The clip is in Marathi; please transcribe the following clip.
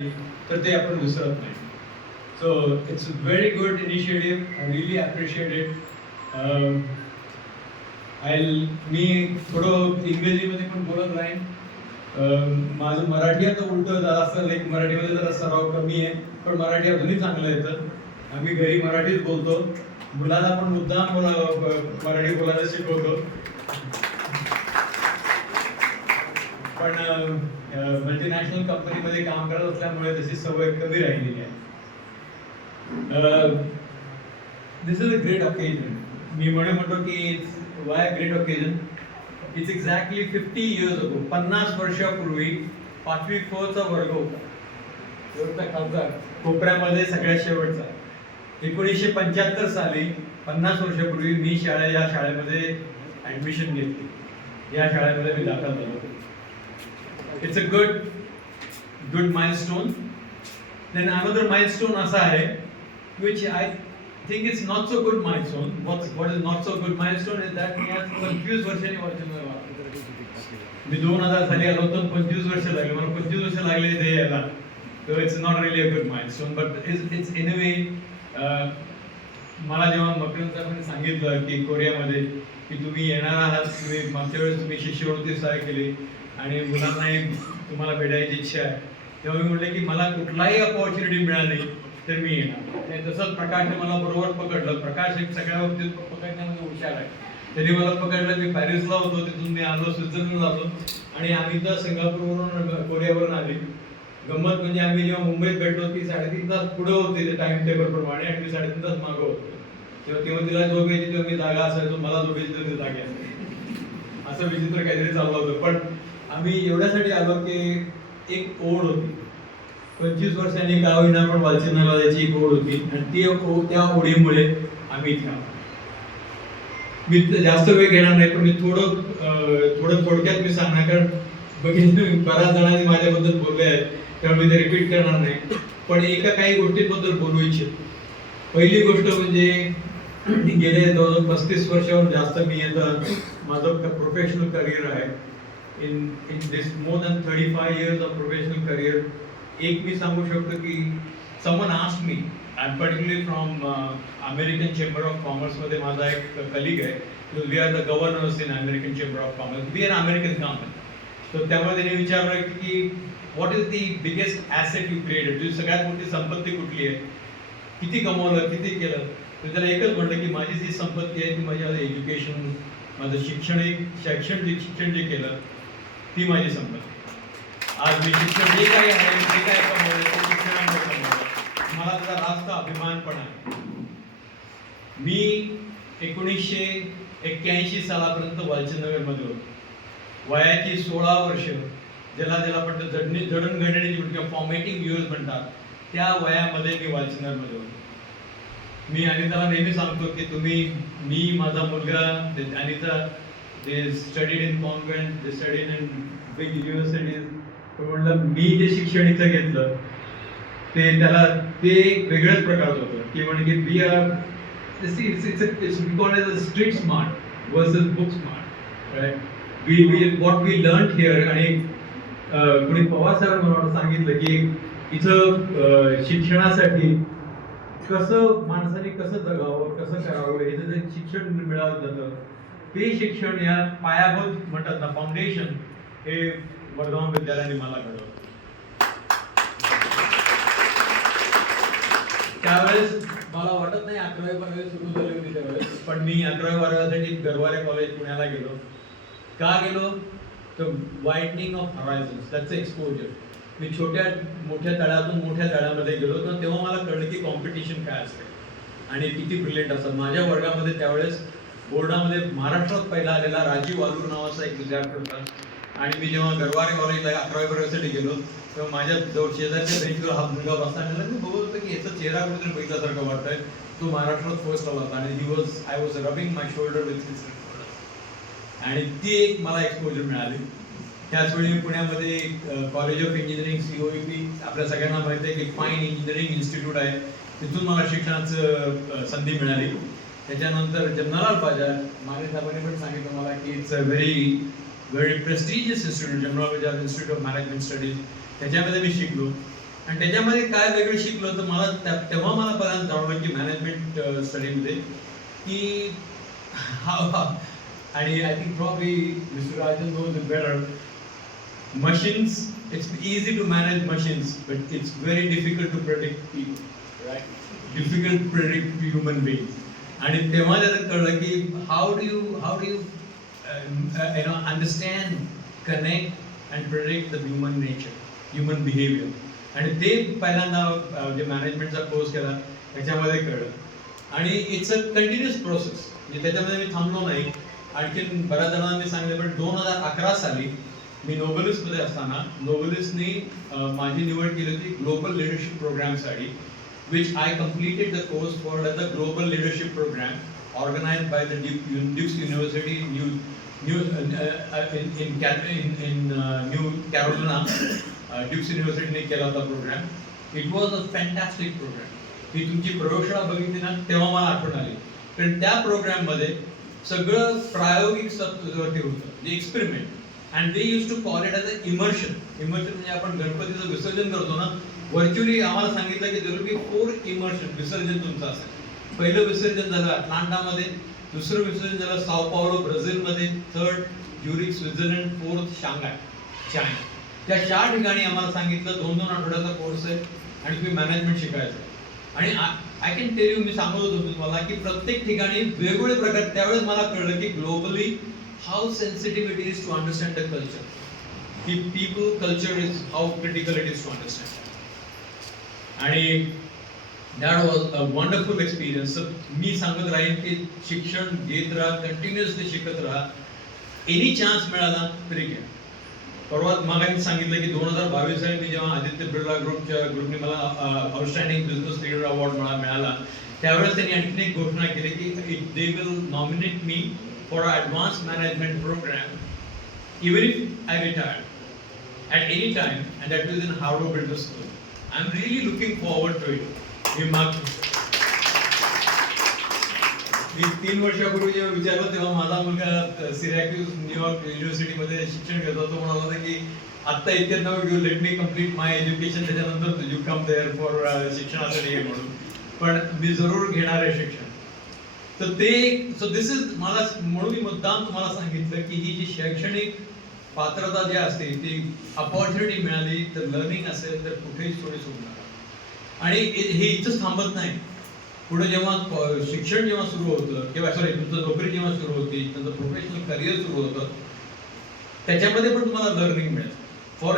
तर ते आपण विसरत नाही. So it's very good initiative I really appreciate it I मी थोडं इंग्रजीमध्ये पण बोलत नाही um, माझं मराठी आता उलटं जरा लाईक मराठीमध्ये जरा सराव कमी आहे पण मराठी अजूनही चांगलं येतं. आम्ही घरी मराठीच बोलतो. मुलाला पण मुद्दाम बोला- मराठी बोलायला शिकवतो. पण मल्टीनॅशनल कंपनीमध्ये काम करत असल्यामुळे तशी सवय कमी राहिलेली आहे. This is a great occasion मी म्हणे म्हणतो की why great occasion it's exactly fifty years ago पन्नास वर्षापूर्वी पाचवी फ चा वर्ग होता. शेवटचा खालचा कोपऱ्यामध्ये सगळ्यात शेवटचा. एकोणीसशे पंच्याहत्तर साली पन्नास वर्षापूर्वी मी शाळा या शाळेमध्ये ऍडमिशन घेतली. या शाळेमध्ये मी दाखल झालो. It's a good good milestone then another milestone असा आहे which I think it's not so good milestone What's what is not so good milestone is that मी आज पंचवीस वर्षांनी मी दोन हजार साली आलो होतो पंचवीस वर्ष लागले. मला पंचवीस वर्ष लागले ते यायला. तर it's not really a good milestone but is it's in a way मला जेव्हा मकरंद साहेबांनी सांगितलं की कोरियामध्ये की तुम्ही येणार आहात तुम्ही मागच्या वेळेस तुम्ही शिष्यवृत्ती सहाय्य केली. आणि मुलांनाही तुम्हाला भेटायची इच्छा आहे. तेव्हा मी म्हटलं की मला कुठलाही अपॉर्च्युनिटी मिळाली तर मी येणार. आणि तसंच प्रकाशने मला बरोबर पकडलं. प्रकाश एक सगळ्या बाबतीत पकडण्यामध्ये हुशार आहे. त्यांनी मला पकडलं मी पॅरिसला होतो तिथून मी आलो स्वित्झर्लंड आलो आणि आम्ही तर सिंगापूरवरून कोरियावरून आली. गंमत म्हणजे आम्ही जेव्हा मुंबईत भेटलो ती साडेतीन तास पुढे होते ते टाइम टेबल प्रमाणे आणि मी साडेतीन तास मागं होतो. तेव्हा तेव्हा तिला झोप यायची तेव्हा मी जागा असायचो मला झोप यायची तेव्हा ती जागी असायची. असं विचित्र काहीतरी चाललं होतं. पण आम्ही एवढ्यासाठी आलो की एक ओढ होती. पंचवीस वर्षांनी गाव होईना पण वाचनाला त्याची एक ओढ होती. आणि ती त्या ओढीमुळे आम्ही इथे आलो. मी जास्त वेळ घेणार नाही पण मी थोडं थोडं थोडक्यात मी सांगणार कारण बघितलं बऱ्याच जणांनी माझ्याबद्दल बोलले आहेत त्यामुळे मी ते रिपीट करणार नाही. पण एका काही गोष्टींबद्दल बोलू इच्छितो. पहिली गोष्ट म्हणजे गेले जवळजवळ पस्तीस वर्षाहून जास्त मी आता माझं प्रोफेशनल करिअर आहे. In in this more than thirty five years of professional career एक मी सांगू शकतो की समन asked me I particularly from American chamber of कॉमर्समध्ये माझा एक कलिग आहे we are the governors in American chamber of commerce we are American company तर त्यामुळे त्यांनी विचारलं की what is the biggest asset you created तुझी सगळ्यात मोठी संपत्ती कुठली आहे? किती कमवलं? किती केलं? तर त्याला एकच म्हटलं की माझी जी संपत्ती आहे ती माझ्या एज्युकेशन माझं शिक्षण एक शैक्षणिक शिक्षण जे केलं ती माझी संपत्ती. आज मी शिक्षण जे काही आहे जे काही कमवलं ते शिक्षणामुळे कमवलं मला त्याचा रास्त अभिमान पण आहे. मी एकोणीसशे एक्क्याऐंशी सालापर्यंत वालचंदनगरमध्ये होतो. वयाची सोळा वर्ष ज्याला ज्याला म्हणतात जडणी जडणघडणीची किंवा फॉर्मेटिंग युअर्स म्हणतात त्या वयामध्ये मी वालचंदनगरमध्ये होतो. मी अनिताला नेहमी सांगतो की तुम्ही मी माझा मुलगा Anita they studied in convent they studied in big universities म्हटलं मी जे शिक्षण इथं घेतलं ते त्याला ते एक वेगळ्याच प्रकारचं होतं. की म्हणजे की B R it's street smart versus book smart we we what we learn here आणि कोणी पवार साहेब मला सांगितलं की इथं शिक्षणासाठी कसं माणसाने कसं जगावं कसं करावं हे जे शिक्षण मिळालं जातं ते शिक्षण या पायाभूत म्हणतात ना फाउंडेशन हे वडगाव विद्यालयाने मला घडवलं. त्यावेळेस मला वाटत नाही अकरावी बारावी सुरू झाली होती त्यावेळेस पण मी अकरावी बारावीसाठी गरवारे कॉलेज पुण्याला गेलो. का गेलो? तर वाईटनिंग ऑफ हॉरायझन्स त्याचं एक्सपोजर मी छोट्या मोठ्या तळातून मोठ्या तळामध्ये गेलो तर तेव्हा मला कळलं की कॉम्पिटिशन काय असते. आणि किती ब्रिलियंट असतात माझ्या वर्गामध्ये त्यावेळेस बोर्डामध्ये महाराष्ट्रात पहिला आलेला राजीव आलूर नावाचा एक विद्यार्थी होता. आणि मी जेव्हा गरवारे कॉलेजला अकरावी बारावीसाठी गेलो तेव्हा माझ्या जवळ शेजारच्या बेंचवर हा मुलगा बसला आणि मी बघत होतो की याचा चेहरा कुठेतरी बघितल्यासारखं वाटतंय. तो महाराष्ट्रात फर्स्ट आला होता आणि he was I was rubbing my shoulder with his आणि ती एक मला एक्सपोजर मिळाली. त्याच वेळी मी पुण्यामध्ये कॉलेज ऑफ इंजिनिअरिंग सीओईपी आपल्या सगळ्यांना माहिती आहे की फाईन इंजिनिअरिंग इन्स्टिट्यूट आहे. तिथून मला शिक्षणाचं संधी मिळाली. त्याच्यानंतर जमनालाल बाजार माने साहेबांनी पण सांगितलं मला की it's a very very prestigious institute Jamnalal Bajaj institute of management Studies त्याच्यामध्ये मी शिकलो. आणि त्याच्यामध्ये काय वेगळं शिकलो तर मला त्या- तेव्हा मला पर्यंत जाणवलं की मॅनेजमेंट स्टडीमध्ये uh, की हा आणि I think probably mister Rajan know better machines it's easy to manage machines but it's very difficult to predict people right difficult to predict human आणि तेव्हा त्याला कळलं की how do you how do you you know understand connect and protect the human nature human behaviour आणि ते पहिल्यांदा uh, जे मॅनेजमेंटचा कोर्स केला त्याच्यामध्ये कळलं. आणि इट्स अ कंटिन्युअस प्रोसेस म्हणजे त्याच्यामध्ये मी थांबलो नाही. आणखीन बऱ्याच जणांना मी सांगितलं पण दोन हजार अकरा साली मी नोबलिस्टमध्ये असताना नोबलिस्टनी uh, माझी निवड केली होती ग्लोबल लिडरशिप प्रोग्रामसाठी which I completed the course for the global leadership programme organise by the Duke's university new new in in in new Carolina Duke's युनिव्हर्सिटीने केला होता programme it was a fantastic programme मी तुमची प्रयोगशाळा बघितली ना तेव्हा मला आठवण आली कारण त्या प्रोग्राममध्ये सगळं प्रायोगिक वरती होतं म्हणजे experiment and they use to call it as a immersion immersion म्हणजे आपण गणपतीचं विसर्जन करतो ना व्हर्च्युअली आम्हाला सांगितलं की जरूर बी फोर इमर्शन विसर्जन तुमचं असेल पहिलं विसर्जन झालं अटलांटामध्ये दुसरं विसर्जन झालं साओ पावलो ब्राझीलमध्ये third Zurich Switzerland fourth Shanghai China. त्या चार ठिकाणी आम्हाला सांगितलं दोन दोन आठवड्याचा कोर्स आहे आणि तुम्ही मॅनेजमेंट शिकायचं. आणि आय कॅन टेल यू मी सांगत होतो तुम्हाला की प्रत्येक ठिकाणी वेगवेगळे प्रकार त्यावेळेस मला कळलं की globally how sensitive it is to understand the culture की people culture is how critical it is to understand आणि that was a wonderful experience मी सांगत राहीन की शिक्षण घेत राहा कंटिन्युअसली शिकत राहा. एनी चान्स मिळाला तरी घ्या. परवा मला सांगितलं की दोन हजार बावीस साली मी जेव्हा आदित्य बिर्ला ग्रुपच्या ग्रुपने मला आउटस्टँडिंग बिझनेस लीडर अवॉर्ड मला मिळाला त्यावेळेस त्यांनी आणखीन एक घोषणा केली की it they will nominate me for a advance management programme even if I retired at any time, and that was in builder school School. I'm really looking forward to it. हे माग मी तीन वर्षापूर्वी जेव्हा विचारलं तेव्हा माझा मुलगा सिरॅक्यूज न्यूयॉर्क युनिव्हर्सिटीमध्ये शिक्षण घेत होतो म्हणाला होता की आत्ता इतक्यात नको you let me complete my education त्याच्यानंतर यू कम देअर फॉर शिक्षणासाठी हे म्हणून पण मी जरूर घेणार आहे शिक्षण तर ते सो दिस इज मला म्हणून मी मुद्दाम तुम्हाला सांगितलं की ही जी शैक्षणिक पात्रता जी असते ती अपॉर्च्युनिटी मिळाली तर लर्निंग असेल तर कुठेही थोडी सोडणार आणि हे इथंच थांबत नाही. पुढे जेव्हा शिक्षण जेव्हा सुरू होतं किंवा सॉरी तुमचं नोकरी जेव्हा सुरू होती तुमचं प्रोफेशनल करिअर सुरू होतं त्याच्यामध्ये पण तुम्हाला लर्निंग मिळेल. फॉर